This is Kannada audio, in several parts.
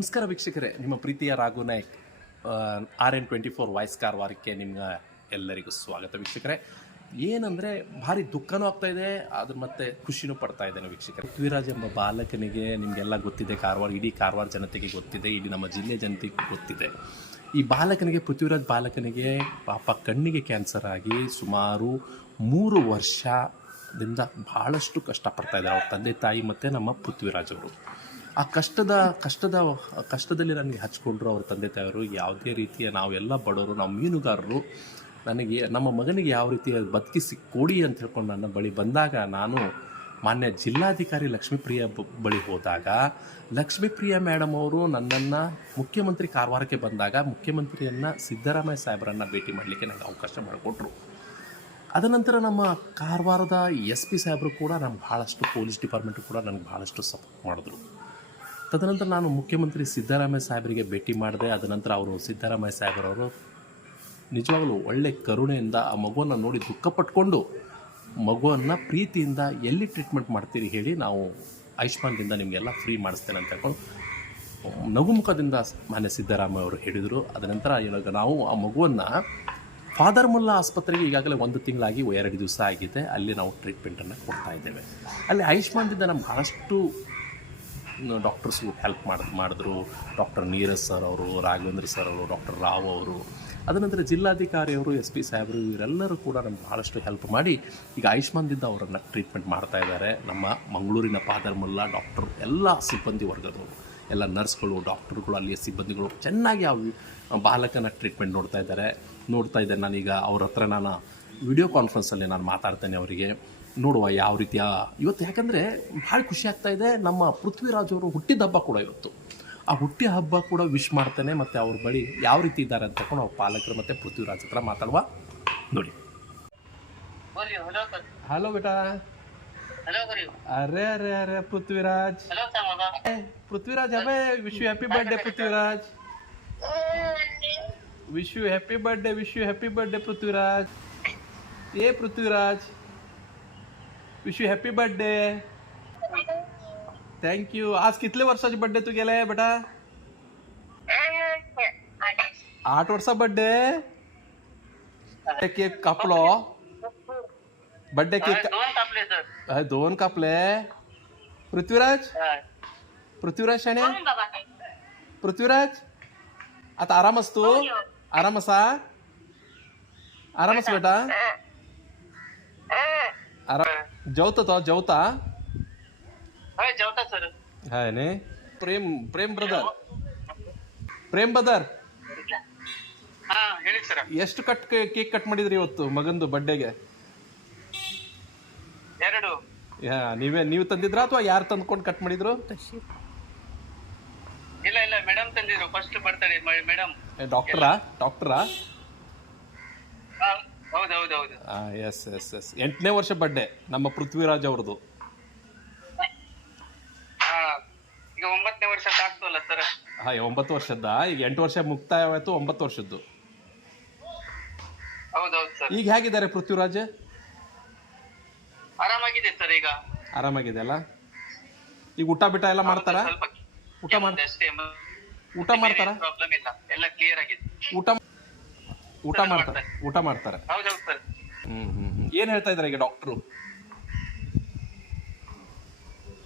ನಮಸ್ಕಾರ ವೀಕ್ಷಕರೇ, ನಿಮ್ಮ ಪ್ರೀತಿಯ ರಾಘು ನಾಯ್ಕ್ RN24 ವಾಯ್ಸ್ ಕಾರವಾರಕ್ಕೆ ನಿಮ್ಗೆ ಎಲ್ಲರಿಗೂ ಸ್ವಾಗತ ವೀಕ್ಷಕರೇ. ಏನಂದರೆ ಭಾರಿ ದುಃಖನೂ ಆಗ್ತಾಯಿದೆ, ಅದ್ರ ಮತ್ತು ಖುಷಿನೂ ಪಡ್ತಾ ಇದ್ದೇನೆ ವೀಕ್ಷಕರೇ. ಪೃಥ್ವಿರಾಜ್ ಎಂಬ ಬಾಲಕನಿಗೆ ನಿಮಗೆಲ್ಲ ಗೊತ್ತಿದೆ, ಇಡೀ ಕಾರವಾರ ಜನತೆಗೆ ಗೊತ್ತಿದೆ, ಇಡೀ ನಮ್ಮ ಜಿಲ್ಲೆ ಜನತೆಗೆ ಗೊತ್ತಿದೆ. ಈ ಬಾಲಕನಿಗೆ, ಪೃಥ್ವಿರಾಜ್ ಬಾಲಕನಿಗೆ ಪಾಪ ಕಣ್ಣಿಗೆ ಕ್ಯಾನ್ಸರ್ ಆಗಿ ಸುಮಾರು 3 ವರ್ಷದಿಂದ ಭಾಳಷ್ಟು ಕಷ್ಟಪಡ್ತಾ ಇದ್ದಾರೆ ಅವ್ರ ತಂದೆ ತಾಯಿ ಮತ್ತು ನಮ್ಮ ಪೃಥ್ವಿರಾಜ್ ಅವರು. ಆ ಕಷ್ಟದಲ್ಲಿ ನನಗೆ ಹಚ್ಕೊಂಡ್ರು ಅವ್ರ ತಂದೆ ತಾಯಿಯವರು. ಯಾವುದೇ ರೀತಿಯ ನಾವೆಲ್ಲ ಬಡವರು, ನಾವು ಮೀನುಗಾರರು, ನನಗೆ ನಮ್ಮ ಮಗನಿಗೆ ಯಾವ ರೀತಿಯ ಬದುಕಿಸಿ ಕೊಡಿ ಅಂತ ಹೇಳ್ಕೊಂಡು ನನ್ನ ಬಳಿ ಬಂದಾಗ, ನಾನು ಮಾನ್ಯ ಜಿಲ್ಲಾಧಿಕಾರಿ ಲಕ್ಷ್ಮೀಪ್ರಿಯ ಬಳಿ ಹೋದಾಗ, ಲಕ್ಷ್ಮೀಪ್ರಿಯ ಮೇಡಮ್ ಅವರು ನನ್ನನ್ನು ಮುಖ್ಯಮಂತ್ರಿ ಕಾರವಾರಕ್ಕೆ ಬಂದಾಗ ಮುಖ್ಯಮಂತ್ರಿಯನ್ನು ಸಿದ್ದರಾಮಯ್ಯ ಸಾಹೇಬರನ್ನು ಭೇಟಿ ಮಾಡಲಿಕ್ಕೆ ನನಗೆ ಅವಕಾಶ ಮಾಡಿಕೊಟ್ರು. ಅದನಂತರ ನಮ್ಮ ಕಾರವಾರದ SP ಸಾಹೇಬರು ಕೂಡ ನಮ್ಗೆ ಭಾಳಷ್ಟು, ಪೊಲೀಸ್ ಡಿಪಾರ್ಟ್ಮೆಂಟು ಕೂಡ ನನಗೆ ಭಾಳಷ್ಟು ಸಪೋರ್ಟ್ ಮಾಡಿದ್ರು. ತದನಂತರ ನಾನು ಮುಖ್ಯಮಂತ್ರಿ ಸಿದ್ದರಾಮಯ್ಯ ಸಾಹೇಬರಿಗೆ ಭೇಟಿ ಮಾಡಿದೆ. ಅದನಂತರ ಅವರು, ಸಿದ್ದರಾಮಯ್ಯ ಸಾಹೇಬರವರು ನಿಜವಾಗಲೂ ಒಳ್ಳೆ ಕರುಣೆಯಿಂದ ಆ ಮಗುವನ್ನು ನೋಡಿ ದುಃಖಪಟ್ಕೊಂಡು, ಮಗುವನ್ನು ಪ್ರೀತಿಯಿಂದ ಎಲ್ಲಿ ಟ್ರೀಟ್ಮೆಂಟ್ ಮಾಡ್ತೀರಿ ಹೇಳಿ, ನಾವು ಆಯುಷ್ಮಾನ್ದಿಂದ ನಿಮಗೆಲ್ಲ ಫ್ರೀ ಮಾಡಿಸ್ತೇನೆ ಅಂತ ಹೇಳ್ಕೊಂಡು ನಗುಮುಖದಿಂದ ಮಾನ್ಯ ಸಿದ್ದರಾಮಯ್ಯ ಅವರು ಹೇಳಿದರು. ಅದನಂತರ ಇವಾಗ ನಾವು ಆ ಮಗುವನ್ನು ಫಾದರ್ ಮುಲ್ಲಾ ಆಸ್ಪತ್ರೆಗೆ ಈಗಾಗಲೇ 1 ತಿಂಗಳಾಗಿ 2 ದಿವಸ ಆಗಿದೆ, ಅಲ್ಲಿ ನಾವು ಟ್ರೀಟ್ಮೆಂಟನ್ನು ಕೊಡ್ತಾ ಇದ್ದೇವೆ. ಅಲ್ಲಿ ಆಯುಷ್ಮಾನ್ದಿಂದ ನಮ್ಗೆ ಭಾಳಷ್ಟು ಡಾಕ್ಟರ್ಸು ಹೆಲ್ಪ್ ಮಾಡಿದ್ರು. ಡಾಕ್ಟರ್ ನೀರಜ್ ಸರ್ ಅವರು, ರಾಘವೇಂದ್ರ ಸರ್ ಅವರು, ಡಾಕ್ಟರ್ ರಾವ್ ಅವರು, ಅದನಂತರ ಜಿಲ್ಲಾಧಿಕಾರಿಯವರು, SP ಸಾಹೇಬರು, ಇವರೆಲ್ಲರೂ ಕೂಡ ನಮ್ಗೆ ಭಾಳಷ್ಟು ಹೆಲ್ಪ್ ಮಾಡಿ ಈಗ ಆಯುಷ್ಮಾನ್ದಿಂದ ಅವರನ್ನು ಟ್ರೀಟ್ಮೆಂಟ್ ಮಾಡ್ತಾ ಇದ್ದಾರೆ. ನಮ್ಮ ಮಂಗಳೂರಿನ ಫಾದರ್ ಮುಲ್ಲಾ ಡಾಕ್ಟರ್, ಎಲ್ಲ ಸಿಬ್ಬಂದಿ ವರ್ಗದವರು, ಎಲ್ಲ ನರ್ಸ್ಗಳು, ಡಾಕ್ಟರ್ಗಳು, ಅಲ್ಲಿಯ ಸಿಬ್ಬಂದಿಗಳು ಚೆನ್ನಾಗಿ ಆ ಬಾಲಕನ ಟ್ರೀಟ್ಮೆಂಟ್ ನೋಡ್ತಾ ಇದ್ದೇನೆ. ನಾನೀಗ ಅವ್ರ ಹತ್ರ ನಾನು ವಿಡಿಯೋ ಕಾನ್ಫರೆನ್ಸಲ್ಲಿ ನಾನು ಮಾತಾಡ್ತೇನೆ ಅವರಿಗೆ, ನೋಡುವ ಯಾವ ರೀತಿಯ ಇವತ್ತು. ಯಾಕಂದರೆ ಭಾಳ ಖುಷಿ ಆಗ್ತಾಯಿದೆ, ನಮ್ಮ ಪೃಥ್ವಿರಾಜ್ ಅವರು ಹುಟ್ಟಿದ ಹಬ್ಬ ಕೂಡ ಇವತ್ತು. ಆ ಹುಟ್ಟಿ ಹಬ್ಬ ಕೂಡ ವಿಶ್ ಮಾಡ್ತೇನೆ, ಮತ್ತು ಅವ್ರ ಬಳಿ ಯಾವ ರೀತಿ ಇದ್ದಾರೆ ಅಂತ ತಗೊಂಡು ಅವ್ರ ಪಾಲಕರು ಮತ್ತು ಪೃಥ್ವಿರಾಜ್ ಹತ್ರ ಮಾತಾಡುವ. ನೋಡಿ. ಹಲೋ ಬೇಟಾ. ಅರೆ ಅರೆ ಅರೆ ಪೃಥ್ವಿರಾಜ್, पृथ्वीराज, अबे wish you happy birthday Prithviraj, wish you happy birthday Prithviraj. ये Prithviraj, wish you happy birthday. Thank you. आज कितले वर्षाची बर्थडे तू गेलाय बेटा? 8 वर्षा बर्थडे. केक कापलो, बर्थडे केक 2 कापले. पृथ्वीराज शाणे, पृथ्वीराज आता आरामस तू? आरामस बेटा. जेवता तो? जेवता हाय ನೇ. ಪ್ರೇಮ್ ಬ್ರದರ್ ಎಷ್ಟು ಕೇಕ್ ಕಟ್ ಮಾಡಿದ್ರಿ ಇವತ್ತು ಮಗಂದು ಬರ್ಡೇಗೆ? 2. ನೀವು ತಂದಿದ್ರಾ ಅಥವಾ ಯಾರು ತಂದ್ಕೊಂಡು ಕಟ್ ಮಾಡಿದ್ರು? ಇಲ್ಲ ಮೇಡಮ್ ತಂದಿದ್ರು. ಫಸ್ಟ್ ಬರ್ತಾರೆ ಮೇಡಮ್. ಡಾಕ್ಟರಾ? ಹೌದು. ಎಸ್ 8ನೇ ವರ್ಷ ಬರ್ಡೇ ನಮ್ಮ ಪೃಥ್ವಿರಾಜ್ ಅವ್ರದ್ದು. ಈಗ 9ನೇ ವರ್ಷ ಆಗ್ತಲ್ಲ ಸರ್. 9 ವರ್ಷದ. ಈಗ 8 ವರ್ಷ ಮುಕ್ತಾಯವಾಯ್ತು, 9 ವರ್ಷದ್ದು. ಹೌದು ಸರ್. ಈಗ ಹೇಗಿದ್ದಾರೆ ಪೃಥ್ವಿರಾಜ್? ಆರಾಮಾಗಿದೆ ಸರ್. ಈಗ ಆರಾಮಾಗಿದೆ ಅಲ್ಲ? ಈಗ ಊಟ ಬಿಟ್ಟ ಎಲ್ಲ ಮಾಡ್ತಾರಾ? ಊಟ ಮಾಡ್ತಾರಾ? ಪ್ರಾಬ್ಲಮ್ ಇಲ್ಲ, ಎಲ್ಲ ಕ್ಲಿಯರ್ ಆಗಿದೆ. ಊಟ ಮಾಡ್ತಾರೆ. ಹೌದು ಸರ್. ಏನ್ ಹೇಳ್ತಾ ಇದಾರೆ ಈಗ ಡಾಕ್ಟ್ರು?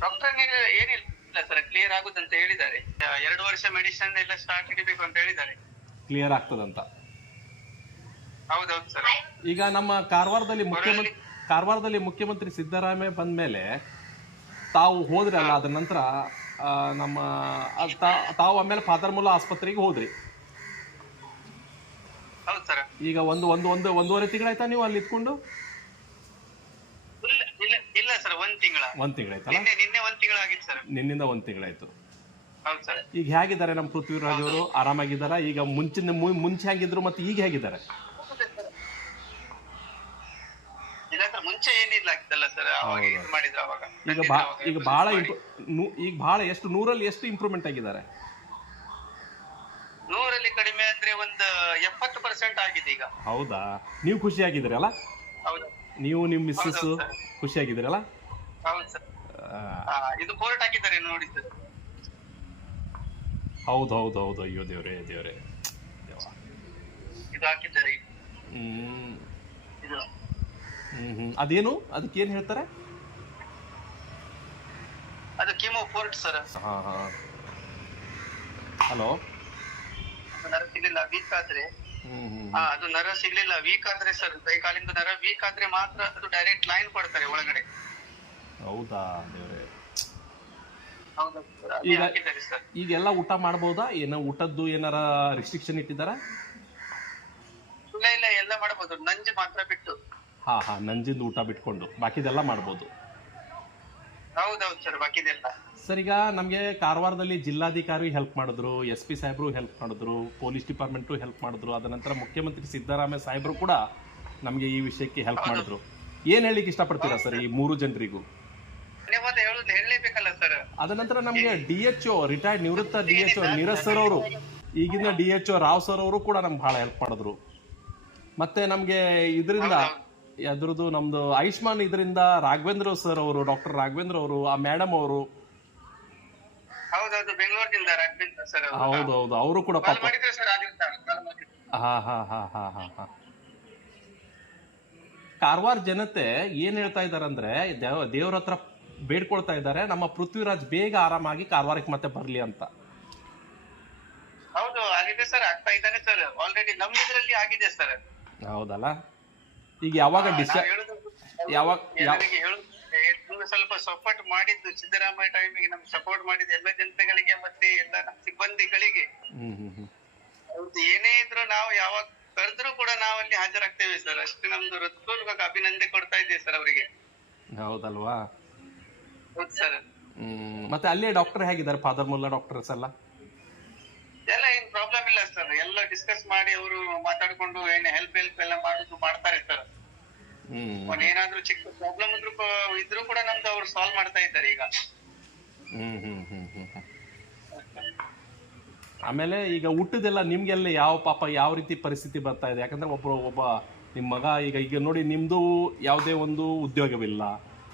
ಡಾಕ್ಟರ್ ಏನಿಲ್ಲ ಸರ್, ಕ್ಲಿಯರ್ ಆಗುದಂತ ಹೇಳಿದ್ದಾರೆ. 2 ವರ್ಷ ಮೆಡಿಸಿನ್ ಎಲ್ಲ ಸ್ಟಾರ್ಟ್ ಇಡಬೇಕು ಅಂತ ಹೇಳಿದ್ದಾರೆ. ಕ್ಲಿಯರ್ ಆಗ್ತದಂತ. ಹೌದು ಸರ್. ಈಗ ನಮ್ಮ ಕಾರವಾರದಲ್ಲಿ ಮುಖ್ಯಮಂತ್ರಿ ಸಿದ್ದರಾಮಯ್ಯ ಬಂದ ಮೇಲೆ ತಾವು ಹೋದ್ರಲ್ಲ, ಅದ ನಂತರ ನಮ್ಮ ತಾವು ಆಮೇಲೆ ಫಾದರ್ ಮುಲ್ಲಾ ಆಸ್ಪತ್ರೆಗೆ ಹೋದ್ರಿ. ಹೌದು ಸರ್. ಈಗ ಒಂದೂವರೆ ತಿಂಗಳಾಯ್ತಾ ನೀವು ಅಲ್ಲಿ ಇದ್ಕೊಂಡು? ಇಲ್ಲ ಸರ್, 1 ತಿಂಗಳಾಯ್ತಲ್ಲ? ನಿನ್ನೆ 1 ತಿಂಗಳಾಗಿತ್ತು ಸರ್. ನಿನ್ನಿಂದ 1 ತಿಂಗಳಾಯ್ತು. ಹೌದು ಸರ್. ಈಗ ಹೇಗಿದ್ದಾರೆ ನಮ್ಮ ಪೃಥ್ವಿರಾಜ್ ಅವರು? ಆರಾಮಾಗಿದ್ದಾರಾ? ಈಗ ಮುಂಚೆ ಹೇಗಿದ್ರು ಮತ್ತೆ ಈಗ ಹೇಗಿದ್ದಾರೆ? ಮುಂಚೆ ಏನಿಲ್ಲ ಆಗ್ತಲ್ಲ ಸರ್, ಅವಾಗ ಇದು ಮಾಡಿದ್ರು. ಅವಾಗ ಈಗ ಬಹಳ ಎಷ್ಟು 100ರಲ್ಲಿ ಎಷ್ಟು ಇಂಪ್ರೂವ್ಮೆಂಟ್ ಆಗಿದ್ದಾರೆ? 100ರಲ್ಲಿ ಕಡಿಮೆ ಅಂದ್ರೆ ಒಂದು 70% ಆಗಿದೆ ಈಗ. ಹೌದಾ? ನೀವು ಖುಷಿಯಾಗಿದ್ದೀರಲ್ಲ? ಹೌದು. ನೀವು ನಿಮ್ಮ ಮಿಸ್ಸಸ್ ಖುಷಿಯಾಗಿದ್ದೀರಲ್ಲ? ಹೌದು ಸರ್. ಇದು ಕೋರ್ಟ್ ಹಾಕಿದ್ದಾರೆ ನೋಡಿ ಸರ್. ಹೌದು ಹೌದು ಹೌದು, ಅಯ್ಯೋ ದೇವ್ರೇ ದೇವ್ರೇ ದೇವ. ಇದು ಹಾಕಿದ್ದಾರೆ ಹ್ಮ್ ಇದು. ಅದೇನು ಅದಕ್ಕೇನು ಹೇಳ್ತಾರೆ? ಅದು ಕಿಮೋ ಪೋರ್ಟ್ ಸರ್. ಹಾಂ ಹಾಂ. ಹಲೋ. ನರ ಸಿಗ್ಲಿಲ್ಲ ವೀಕ್ ಆದ್ರೆ, ಹ್ಮ್ ಅದು ನರ ಸಿಗ್ಲಿಲ್ಲ ವೀಕ್ ಆದ್ರೆ ಸರ್, ಕೈ ಕಾಲಿಂದ ನರ ವೀಕ್ ಆದ್ರೆ ಮಾತ್ರ ಅದು ಡೈರೆಕ್ಟ್ ಲೈನ್ ಕೊಡ್ತಾರೆ ಒಳಗಡೆ. ಹೌದಾ ದೇವ್ರೆ. ಹೌದು ಸರ್, ಅದೇ ಈಗ ಹಾಕಿದ್ದಾರೆ ಸರ್. ಈಗೆಲ್ಲ ಊಟ ಮಾಡ್ಬೋದಾ? ಏನೋ ಊಟದ್ದು ಏನಾರ ರಿಸ್ಟ್ರಿಕ್ಷನ್ ಇಟ್ಟಿದ್ದಾರ? ಇಲ್ಲ ಇಲ್ಲ, ಎಲ್ಲ ಮಾಡಬಹುದು, ನಂಜು ಮಾತ್ರ ಬಿಟ್ಟು. ಹಾಂ ಹಾಂ, ನಂಜಿಂದ ಊಟ ಬಿಟ್ಕೊಂಡು ಬಾಕಿದೆಲ್ಲ ಮಾಡ್ಬೋದು. ಹೌದೌದು ಸರ್, ಬಾಕಿದೆಲ್ಲ. ಸರ್, ಈಗ ನಮಗೆ ಕಾರವಾರದಲ್ಲಿ ಜಿಲ್ಲಾಧಿಕಾರಿ ಹೆಲ್ಪ್ ಮಾಡಿದ್ರು, SP ಸಾಹೇಬರು ಹೆಲ್ಪ್ ಮಾಡಿದ್ರು, ಪೊಲೀಸ್ ಡಿಪಾರ್ಟ್ಮೆಂಟು ಹೆಲ್ಪ್ ಮಾಡಿದ್ರು, ಅದ ನಂತರ ಮುಖ್ಯಮಂತ್ರಿ ಸಿದ್ದರಾಮಯ್ಯ ಸಾಹೇಬರು ಕೂಡ ನಮಗೆ ಈ ವಿಷಯಕ್ಕೆ ಹೆಲ್ಪ್ ಮಾಡಿದ್ರು. ಏನು ಹೇಳಲಿಕ್ಕೆ ಇಷ್ಟಪಡ್ತೀರಾ ಸರ್ ಈ 3 ಜನರಿಗೂ? ಧನ್ಯವಾದ ಹೇಳಲೇಬೇಕಲ್ಲ ಸರ್. ಅದ ನಂತರ ನಮಗೆ DHO ರಿಟೈರ್ಡ್ ನಿವೃತ್ತ DHO ನೀರಜ್ ಸರ್ ಅವರು, ಈಗಿನ DHO ರಾವ್ ಸರ್ ಅವರು ಕೂಡ ನಮ್ಗೆ ಬಹಳ ಹೆಲ್ಪ್ ಮಾಡಿದ್ರು. ಮತ್ತೆ ನಮಗೆ ಇದರಿಂದ ಅದ್ರದ್ದು ನಮ್ದು ಆಯುಷ್ಮಾನ್ ಇದರಿಂದ ರಾಘವೇಂದ್ರ ಸರ್ ಅವರು, ಡಾಕ್ಟರ್ ರಾಘವೇಂದ್ರ ಅವರು, ಆ ಮೇಡಮ್ ಅವರು. ಹೌದೌದು, ಬೆಂಗಳೂರಿನಿಂದ ರಾಘವೇಂದ್ರ ಸರ್ ಹೌದೌದು, ಅವರು ಕೂಡ ಪಾಪ. ಮಾಡಿದ್ರು ಸರ್, ಹಾ ಹಾ ಹಾ ಹಾ ಹಾ ಹಾ. ಕಾರವಾರ ಜನತೆ ಏನ್ ಹೇಳ್ತಾ ಇದಾರೆ ಅಂದ್ರೆ, ದೇವ್ರ ಹತ್ರ ಬೇಡ್ಕೊಳ್ತಾ ಇದ್ದಾರೆ, ನಮ್ಮ ಪೃಥ್ವಿರಾಜ್ ಬೇಗ ಆರಾಮಾಗಿ ಕಾರವಾರಕ್ಕೆ ಮತ್ತೆ ಬರ್ಲಿ ಅಂತ. ಹೌದು ಆಗಿದೆ ಸರ್, ಆಗ್ತಾ ಇದ್ದಾನೆ ಸರ್, ಆಲ್ರೆಡಿ ನಮ್ಮ ಇದರಲ್ಲಿ ಆಗಿದೆ ಸರ್. ಹೌದಲ್ಲ? ಈಗ ಯಾವಾಗ ಯಾವಾಗ ಸ್ವಲ್ಪ ಸಪೋರ್ಟ್ ಮಾಡಿದ್ದು ಸಿದ್ದರಾಮಯ್ಯ ಟೈಮಿಗೆ, ನಮ್ಗೆ ಸಪೋರ್ಟ್ ಮಾಡಿದ್ದು ಎಲ್ಲ ಜನತೆಗಳಿಗೆ ಮತ್ತೆ ಎಲ್ಲ ನಮ್ಮ ಸಿಬ್ಬಂದಿಗಳಿಗೆ. ಹೌದು, ಏನೇ ಇದ್ರು ನಾವು ಯಾವಾಗ ಕರೆದ್ರು ಕೂಡ ನಾವಲ್ಲಿ ಹಾಜರಾಗ್ತೇವೆ ಸರ್, ಅಷ್ಟು ನಮ್ದು ಹೃತ್ಪೂರ್ವಕ ಅಭಿನಂದನೆ ಕೊಡ್ತಾ ಇದ್ದೇವೆ ಸರ್ ಅವರಿಗೆ. ಹೌದಲ್ವಾ? ಹೌದು ಸರ್. ಮತ್ತೆ ಅಲ್ಲೇ ಡಾಕ್ಟರ್ ಹೇಗಿದ್ದಾರೆ, ಫಾದರ್ ಮುಲ್ಲಾ ಡಾಕ್ಟರ್ಸ್ ಎಲ್ಲ? ಎಲ್ಲ ಏನ್ ಪ್ರಾಬ್ಲಮ್ ಇಲ್ಲ ಸರ್, ಎಲ್ಲ ಡಿಸ್ಕಸ್ ಮಾಡಿ ಅವರು ಮಾತಾಡ್ಕೊಂಡು ಏನ್ ಹೆಲ್ಪ್ ಎಲ್ಲ ಮಾಡ್ತಾರೆ ಸರ್. ಏನಾದ್ರೂ ಚಿಕ್ಕ ಪ್ರಾಬ್ಲಮ್ ಇದ್ರು ಕೂಡ ನಮ್ದು ಅವ್ರು ಸಾಲ್ವ್ ಮಾಡ್ತಾ ಇದ್ದಾರೆ ಈಗ. ಆಮೇಲೆ ಈಗ ಊಟದೆಲ್ಲ ನಿಮ್ಗೆಲ್ಲ ಯಾವ ರೀತಿ ಪರಿಸ್ಥಿತಿ ಬರ್ತಾ ಇದೆ? ಯಾಕಂದ್ರೆ ಒಬ್ಬ ನಿಮ್ಮ ಮಗ ಈಗ ನೋಡಿ, ನಿಮ್ದು ಯಾವುದೇ ಒಂದು ಉದ್ಯೋಗವಿಲ್ಲ,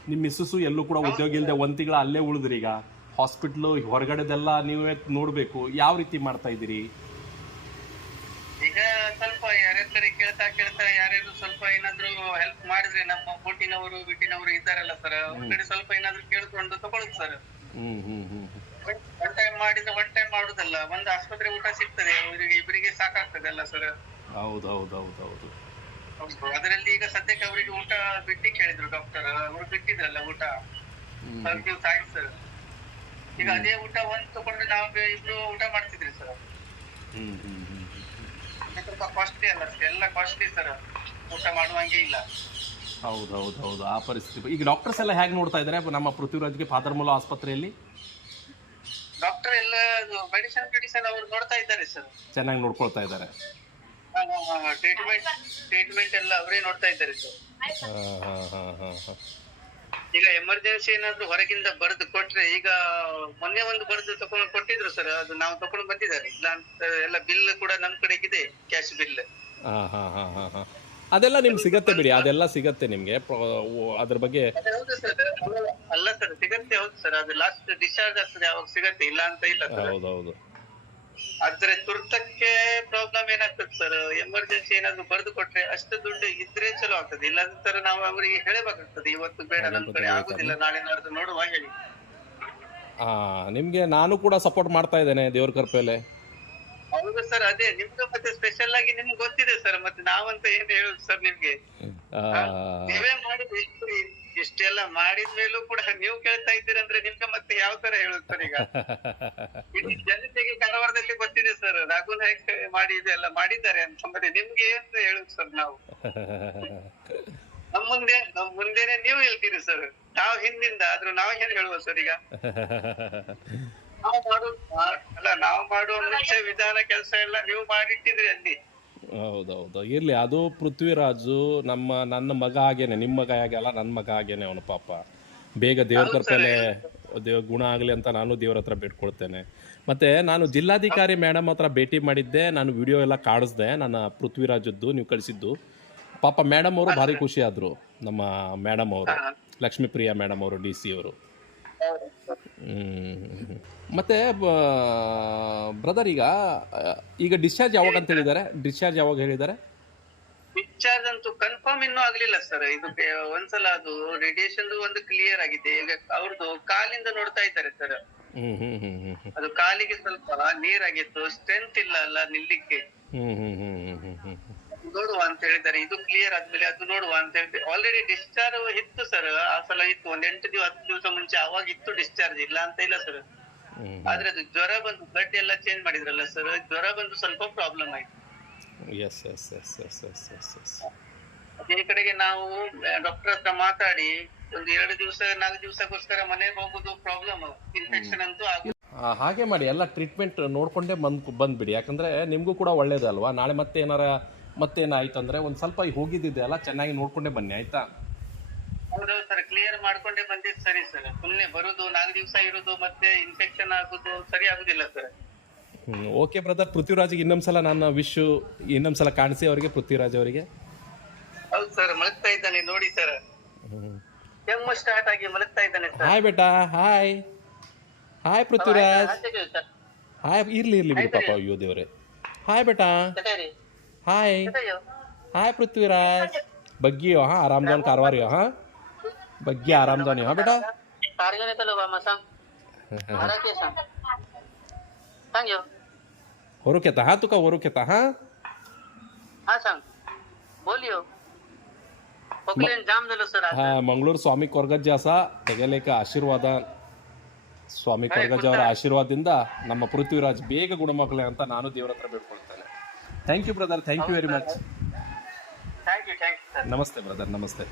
ನಿಮ್ಮ ಮಿಸ್ಸಸ್ಸು ಎಲ್ಲೂ ಕೂಡ ಉದ್ಯೋಗ ಇಲ್ಲದೆ 1 ತಿಂಗಳ ಅಲ್ಲೇ ಉಳಿದ್ರಿ. ಈಗ ಹಾಸ್ಪಿಟ್ಲು ಹೊರಗಡೆದೆಲ್ಲ ನೀವೇ ನೋಡ್ಬೇಕು, ಯಾವ ರೀತಿ ಮಾಡ್ತಾ ಇದ್ದೀರಿ? ಈಗ ಸ್ವಲ್ಪ ಯಾರ್ಯಾರ ಕೇಳ್ತಾ ಯಾರ್ಯಾರು ಸ್ವಲ್ಪ ಏನಾದ್ರು ಹೆಲ್ಪ್ ಮಾಡಿದ್ರೆ, ನಮ್ಮ ಬೋಟಿನವರು ಬಿಟ್ಟಿನವರು ಇದ್ದಾರಲ್ಲ ಸರ್, ಅವ್ರ ಕಡೆ ಸ್ವಲ್ಪ ಏನಾದ್ರು ಕೇಳ್ಕೊಂಡು ತಗೊಳುದು ಸರ್. ಒನ್ ಟೈಮ್ ಮಾಡಿದ್ರೆ ಒನ್ ಟೈಮ್ ಮಾಡುದಲ್ಲ, ಒಂದು ಆಸ್ಪತ್ರೆ ಊಟ ಸಿಗ್ತದೆ ಅವರಿಗೆ, ಇಬ್ಬರಿಗೆ ಸಾಕಾಗ್ತದಲ್ಲ ಸರ್. ಹೌದು. ಅದರಲ್ಲಿ ಈಗ ಸದ್ಯಕ್ಕೆ ಅವರಿಗೆ ಊಟ ಬಿಟ್ಟಿಗೆ ಹೇಳಿದ್ರು ಡಾಕ್ಟರ್, ಅವ್ರು ಬಿಟ್ಟಿದ್ರಲ್ಲ ಊಟ, ಆಯ್ತು ಸರ್. ಈಗ ಅದೇ ಊಟ ಒಂದು ತಗೊಂಡ್ರೆ ನಾವು ಇಬ್ರು ಊಟ ಮಾಡ್ತಿದ್ರಿ ಸರ್. ಸ್ವಲ್ಪ ಕಾಸ್ಟ್ಲಿ ಅಲ್ಲ ಸರ್, ಎಲ್ಲ ಕಾಸ್ಟ್ಲಿ ಸರ್, ಊಟ ಮಾಡುವಂಗೆ ಇಲ್ಲ. ಹೌದು, ಆ ಪರಿಸ್ಥಿತಿ. ಈಗ ಡಾಕ್ಟರ್ಸ್ ಎಲ್ಲ ಹೇಗೆ ನೋಡ್ತಾ ಇದ್ದಾರೆ ನಮ್ಮ ಪೃಥ್ವಿರಾಜ್ಗೆ ಫಾದರ್ ಮುಲ್ಲಾ ಆಸ್ಪತ್ರೆಯಲ್ಲಿ? ಡಾಕ್ಟರ್ ಎಲ್ಲ ಮೆಡಿಸಿನ್ ಅವ್ರು ನೋಡ್ತಾ ಇದ್ದಾರೆ ಸರ್, ಚೆನ್ನಾಗಿ ನೋಡ್ಕೊಳ್ತಾ ಇದ್ದಾರೆ. ಟ್ರೀಟ್ಮೆಂಟ್ ಎಲ್ಲ ಅವರೇ ನೋಡ್ತಾ ಇದ್ದಾರೆ ಸರ್. ಈಗ ಎಮರ್ಜೆನ್ಸಿ ಏನಾದ್ರು ಹೊರಗಿಂದ ಬರೆದು ಕೊಟ್ರೆ, ಈಗ ಮೊನ್ನೆ ಒಂದು ಬರೆದು ತಕೊಂಡು ಕೊಟ್ಟಿದ್ರು ಸರ್, ಅದು ನಾವು ತಕೊಂಡು ಬಂದಿದ್ದಾರೆ. ಇಲ್ಲ ಅಂತ ಎಲ್ಲ ಬಿಲ್ ಕೂಡ ನಮ್ ಕಡೆಗಿದೆ, ಕ್ಯಾಶ್ ಬಿಲ್. ಅದೆಲ್ಲ ನಿಮ್ಗೆ ಸಿಗತ್ತೆ ಬಿಡಿ, ಅದೆಲ್ಲ ಸಿಗತ್ತೆ ನಿಮ್ಗೆ, ಅದ್ರ ಬಗ್ಗೆ. ಹೌದು ಸರ್, ಅಲ್ಲ ಸರ್ ಸಿಗತ್ತೆ, ಹೌದು ಸರ್, ಅದು ಲಾಸ್ಟ್ ಡಿಸ್ಚಾರ್ಜ್ ಆಗ್ತದೆ ಅವಾಗ ಸಿಗತ್ತೆ, ಇಲ್ಲ ಅಂತ ಇಲ್ಲ ಸರ್. ಹೌದು. ಆದ್ರೆ ತುರ್ತಕ್ಕೆ ಪ್ರಾಬ್ಲಮ್ ಏನಾಗ್ತದೆ ಸರ್, ಎಮರ್ಜೆನ್ಸಿ ಏನಾದ್ರು ಬರೆದು ಕೊಟ್ರೆ ಅಷ್ಟು ದುಡ್ಡು ಇದ್ರೆ ಚಲೋ ಆಗ್ತದೆ, ಇಲ್ಲ ನಂತರ ನಾವು ಅವರಿಗೆ ಹೇಳಬೇಕಾಗ್ತದೆ, ಇವತ್ತು ಬೇಡ, ನಮ್ ಕಡೆ ಆಗುದಿಲ್ಲ, ನಾಳೆ ನಾಡ್ದು ನೋಡುವ ಹೇಳಿ. ನಿಮ್ಗೆ ನಾನು ಕೂಡ ಸಪೋರ್ಟ್ ಮಾಡ್ತಾ ಇದ್ದೇನೆ ದೇವ್ರ ಕೃಪೆಲೆ. ಹೌದು ಸರ್, ಅದೇ ನಿಮ್ದು ಮತ್ತೆ ಸ್ಪೆಷಲ್ ಆಗಿ ನಿಮ್ಗೆ ಗೊತ್ತಿದೆ ಸರ್, ಮತ್ತೆ ನಾವಂತ ಏನ್ ಹೇಳುದು ಸರ್ ನಿಮ್ಗೆ. ನೀವೇ ಮಾಡಿದ್ರಿ, ಇಷ್ಟೆಲ್ಲ ಮಾಡಿದ್ಮೇಲೂ ಕೂಡ ನೀವು ಕೇಳ್ತಾ ಇದ್ದೀರಂದ್ರೆ ನಿಮ್ಗೆ ಮತ್ತೆ ಯಾವ ತರ ಹೇಳುದು ಸರ್? ಈಗ ಇಡೀ ಜನತೆಗೆ ಕಾರವಾರದಲ್ಲಿ ಗೊತ್ತಿದೆ ಸರ್, ರಾಘುಲ್ ನಾಯ್ಕ್ ಮಾಡಿ ಇದೆಲ್ಲ ಮಾಡಿದ್ದಾರೆ ಅಂತ, ಮತ್ತೆ ನಿಮ್ಗೆ ಅಂತ ಹೇಳುದು ಸರ್ ನಾವು? ನಮ್ ಮುಂದೆನೆ ನೀವು ಹೇಳ್ತೀರಿ ಸರ್, ನಾವು ಹಿಂದಿಂದ ಆದ್ರೂ ನಾವು ಏನ್ ಹೇಳುವ ಸರ್? ಈಗ ನಾವು ಮಾಡುವ ಮುಂಚೆ ವಿಧಾನ ಕೆಲಸ ಎಲ್ಲ ನೀವು ಮಾಡಿಟ್ಟಿದ್ರಿ ಅಲ್ಲಿ. ಹೌದೌದು, ಇರ್ಲಿ. ಅದು ಪೃಥ್ವಿರಾಜು ನನ್ನ ಮಗ ಹಾಗೇನೆ, ನಿಮ್ಮ ಮಗ ಹಾಗೆ ಅಲ್ಲ, ನನ್ನ ಮಗ ಹಾಗೇನೆ ಅವನು. ಪಾಪ ಬೇಗ ದೇವ್ರ ಕೃಪೆಲೆ ಗುಣ ಆಗಲಿ ಅಂತ ನಾನು ದೇವ್ರ ಹತ್ರ ಬೇಡ್ಕೊಳ್ತೇನೆ. ಮತ್ತೆ ನಾನು ಜಿಲ್ಲಾಧಿಕಾರಿ ಮೇಡಮ್ ಹತ್ರ ಭೇಟಿ ಮಾಡಿದ್ದೆ, ನಾನು ವಿಡಿಯೋ ಎಲ್ಲ ಕಾಡಿಸ್ದೆ ನನ್ನ ಪೃಥ್ವಿರಾಜದ್ದು, ನೀವು ಕಳಿಸಿದ್ದು. ಪಾಪ ಮೇಡಮ್ ಅವರು ಭಾರಿ ಖುಷಿ ಆದ್ರು, ನಮ್ಮ ಮೇಡಮ್ ಅವರು, ಲಕ್ಷ್ಮೀಪ್ರಿಯಾ ಮೇಡಮ್ ಅವರು, DC ಅವರು. ಮತ್ತು ಬ್ರದರ್ ಈಗ ಡಿಸ್ಚಾರ್ಜ್ ಯಾವಾಗ ಅಂತ ಹೇಳಿದ್ದಾರೆ? ಡಿಸ್ಚಾರ್ಜ್ ಯಾವಾಗ ಹೇಳಿದ್ದಾರೆ? ಡಿಸ್ಚಾರ್ಜ್ ಅಂತೂ ಕನ್ಫರ್ಮ್ ಇನ್ನೂ ಆಗ್ಲಿಲ್ಲ ಸರ್. ಇದು ಒಂದ್ಸಲ ಅದು ರೇಡಿಯೇಷನ್ ಒಂದು ಕ್ಲಿಯರ್ ಆಗಿದೆ. ಈಗ ಅವ್ರದ್ದು ಕಾಲಿಂದ ನೋಡ್ತಾ ಇದ್ದಾರೆ ಸರ್. ಅದು ಕಾಲಿಗೆ ಸ್ವಲ್ಪ ನೀರಾಗಿತ್ತು, ಸ್ಟ್ರೆಂತ್ ಇಲ್ಲ ಅಲ್ಲ ನಿಲ್ಲಿಕ್ಕೆ. ನೋಡುವ ಅಂತ ಹೇಳಿದ್ದಾರೆ. ಇದು ಕ್ಲಿಯರ್ ಆದ್ಮೇಲೆ ಅದು ನೋಡುವ ಅಂತ ಹೇಳಿದ್ರೆ ಆಲ್ರೆಡಿ ಡಿಸ್ಚಾರ್ಜ್ ಇತ್ತು ಸರ್. ಆ ಸಲ ಇತ್ತು, ಒಂದ್ 8 ದಿವಸ ಮುಂಚೆ ಅವಾಗ ಇತ್ತು ಡಿಸ್ಚಾರ್ಜ್, ಇಲ್ಲ ಅಂತ ಇಲ್ಲ ಸರ್. ಆದ್ರೆ ಅದು ಜ್ವರ ಬಂದು ಬ್ಲಡ್ ಎಲ್ಲ ಚೇಂಜ್ ಮಾಡಿದ್ರಲ್ಲ ಸರ್, ಜ್ವರ ಬಂದು ಸ್ವಲ್ಪ ಪ್ರಾಬ್ಲಮ್ ಆಯ್ತು. ಈ ಕಡೆಗೆ ನಾವು ಡಾಕ್ಟರ್ ಹತ್ರ ಮಾತಾಡಿ ಒಂದು 2 ದಿವಸ 4 ದಿವಸಕ್ಕೋಸ್ಕರ ಮನೆಗೆ ಹೋಗುದು ಪ್ರಾಬ್ಲಮ್. ಇನ್ಫೆಕ್ಷನ್ ಅಂತೂ ಆಗುದು. ಹಾಗೆ ಮಾಡಿ, ಎಲ್ಲ ಟ್ರೀಟ್ಮೆಂಟ್ ನೋಡಿಕೊಂಡೇ ಬಂದ್ಬಿಡಿ. ಯಾಕಂದರೆ ನಿಮಗೂ ಕೂಡ ಒಳ್ಳೇದು ಅಲ್ವಾ. ನಾಳೆ ಮತ್ತೇನಾಯ್ತು ಅಂದರೆ ಒಂದು ಸ್ವಲ್ಪ ಹೋಗಿದ್ದಿದೆ ಅಲ್ಲ, ಚೆನ್ನಾಗಿ ನೋಡ್ಕೊಂಡೇ ಬನ್ನಿ, ಆಯ್ತಾ? ಹೌದೌದು ಸರ್, ಕ್ಲಿಯರ್ ಮಾಡ್ಕೊಂಡೇ ಬಂದಿದ್ದು ಸರಿ ಸರ್. ಸುಮ್ನೆ ಬರುದು 4 ದಿವಸ ಇರುದು ಮತ್ತೆ ಇನ್ಫೆಕ್ಷನ್ ಆಗುದು ಸರಿ ಆಗುದಿಲ್ಲ ಸರ್. ಓಕೆ ಬ್ರದರ್, ಪೃಥ್ವಿರಾಜ್ಗೆ ಇನ್ನೊಂದ್ಸಲ ಇನ್ನೊಂದ್ಸಲ ಕಾಣಿಸಿ ಅವರಿಗೆ, ಪೃಥ್ವಿರಾಜ್ ಅವರಿಗೆ. ಹೌದು ಸರ್, ಮಲಗ್ತಾ ಇದ್ದಾನೆ ನೋಡಿ ಸರ್. ಕೆಮ್ಮು ಸ್ಟಾರ್ಟ್ ಆಗಿ ಮಲಗ್ತಾ ಇದ್ದಾನೆ ಸರ್. ಹಾಯ್ ಬೇಟಾ, ಹಾಯ್ ಪೃಥ್ವಿರಾಜ್. ಹಾಯ್, ಇರ್ಲಿ ಬಿಡಿ ಪಾಪ, ಅಯ್ಯೋ ದೇವ್ರೆ. ಹಾಯ್ ಬೇಟಾ, हाय पृथ्वीराज. बग्गी हो? हाँ, आराम जान कारवार हो? हाँ, बग्गी आराम जान हो बेटा. होरू केता हा तुका, होरू केता हा. हा, मंगळूर स्वामी ಕೊರಗಜ್ಜ ತೆಗೆಲೇಕ ಆಶೀರ್ವಾದ. ಸ್ವಾಮಿ ಕೊರಗಜ್ಜ ಅವರ ಆಶೀರ್ವಾದದಿಂದ ನಮ್ಮ ಪೃಥ್ವಿರಾಜ್ ಬೇಗ ಗುಣಮಕ್ಕಳೇ ಅಂತ ನಾನು ದೇವರ ಹತ್ರ ಬೇಡ್ಕೊಳ್ತೇನೆ. Thank you brother, thank you very much. Thank you sir. ನಮಸ್ತೆ ಬ್ರದರ್, ನಮಸ್ತೆ.